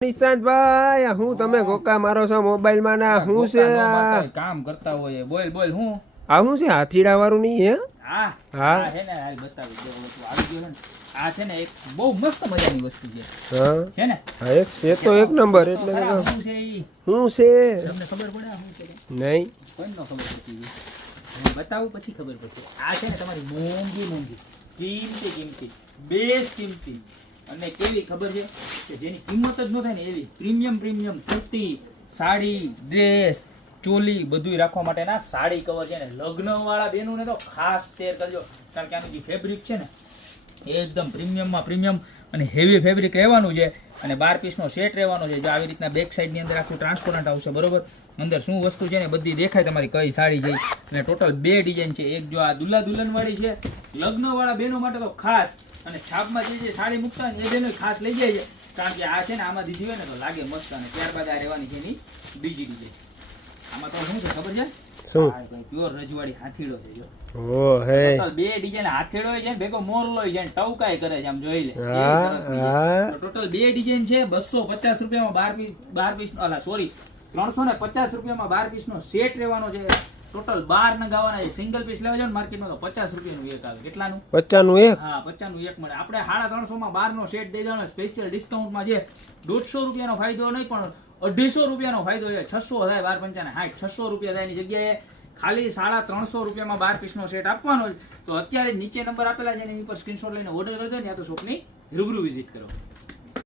નિશાંતભાઈ હું તમે ગોકા મારો છો મોબાઈલમાં ના હું છે? કામ કરતા હોય બોલ બોલ હું? આ હું છે? હાથીડા વાળું નહીં હે? હા. આ છે ને હાલ બતાવી દો હવે આવી ગયો ને. આ છે ને એક બહુ મસ્ત મજાની વસ્તુ છે. હા. છે ને? હા એક છે તો એક નંબર એટલે શું છે ઈ? હું છે? તમને ખબર પડે હું છે? નહીં. કોઈ ન ખબર પડતી હું બતાવું પછી ખબર પડશે. આ છે ને તમારી મોંઘી મોંઘી. કિંમતી કિંમતી. બેસ્ટ કિંમતી. અને કેવી ખબર છે? કે જેની કિંમત જ ન થાય ને એવી premium premium kurti, sari, dress, choli બધુંય રાખવા માટેના સાડી કવર છે ને લગ્નવાળા બહેનોને તો ખાસ શેર કરજો. કારણ કે આનું જે ફેબ્રિક છે ને એકદમ પ્રીમિયમમાં પ્રીમિયમ અને હેવી ફેબ્રિક રહેવાનું છે અને બાર પીસનો સેટ રહેવાનો છે. જો આવી રીતના બેક સાઈડની અંદર આખું ટ્રાન્સપરન્ટ આવશે, બરોબર? અંદર શું વસ્તુ છે ને બધી દેખાય તમારી કઈ સાડી છે. અને ટોટલ બે ડિઝાઇન છે. એક જો આ દુલ્લા દુલ્હનવાળી છે, લગ્નવાળા બહેનો માટે તો ખાસ અને છાપમાં જે જે સાડી મૂકતા ને એ ખાસ લઈ જાય છે. કારણ કે આ છે ને આમાં દીધી હોય ને તો લાગે મસ્ત અને ત્યારબાદ આ રહેવાની છે એની બીજી ડીજે આમાં તો શું છે ખબર છે? શું? પ્યોર રજવાડી હાથીડો છે જો. ઓ હે. ટોટલ બે ડિઝાઇન હાથેડો છે ભેગો મોરલો છે ને ટવકાય કરે છે આમ જોઈ લે. ટોટલ બે ડિઝાઇન છે બસો પચાસ રૂપિયામાં બાર પીસ બાર પીસ અલા સોરી ત્રણસો ને પચાસ રૂપિયામાં બાર પીસ નો સેટ રહેવાનો છે. ટોટલ બાર ન ગાવાના છે. સિંગલ પીસ લેવા જાવ ને માર્કેટમાં તો પચાસ રૂપિયાનું એક આવે. કેટલાનું? પચાનું એક? હા પચાસનું એક મળે. આપણે સાડા ત્રણસો માં બાર નો સેટ દઈ દેવાનો. સ્પેશિયલ ડિસ્કાઉન્ટમાં છે દોઢસો રૂપિયાનો ફાયદો નહીં પણ અઢીસો રૂપિયાનો ફાયદો છે છસો થાય બાર પંચાને. હાઠ છસો રૂપિયા થાય એની જગ્યાએ ખાલી સાડા ત્રણસો રૂપિયામાં બાર પીસનો સેટ આપવાનો છે તો અત્યારે નીચે નંબર આપેલા છે એની પર સ્ક્રીનશોટ લઈને ઓર્ડર કરી દો ને યા તો શોપની રૂબરૂ વિઝિટ કરો.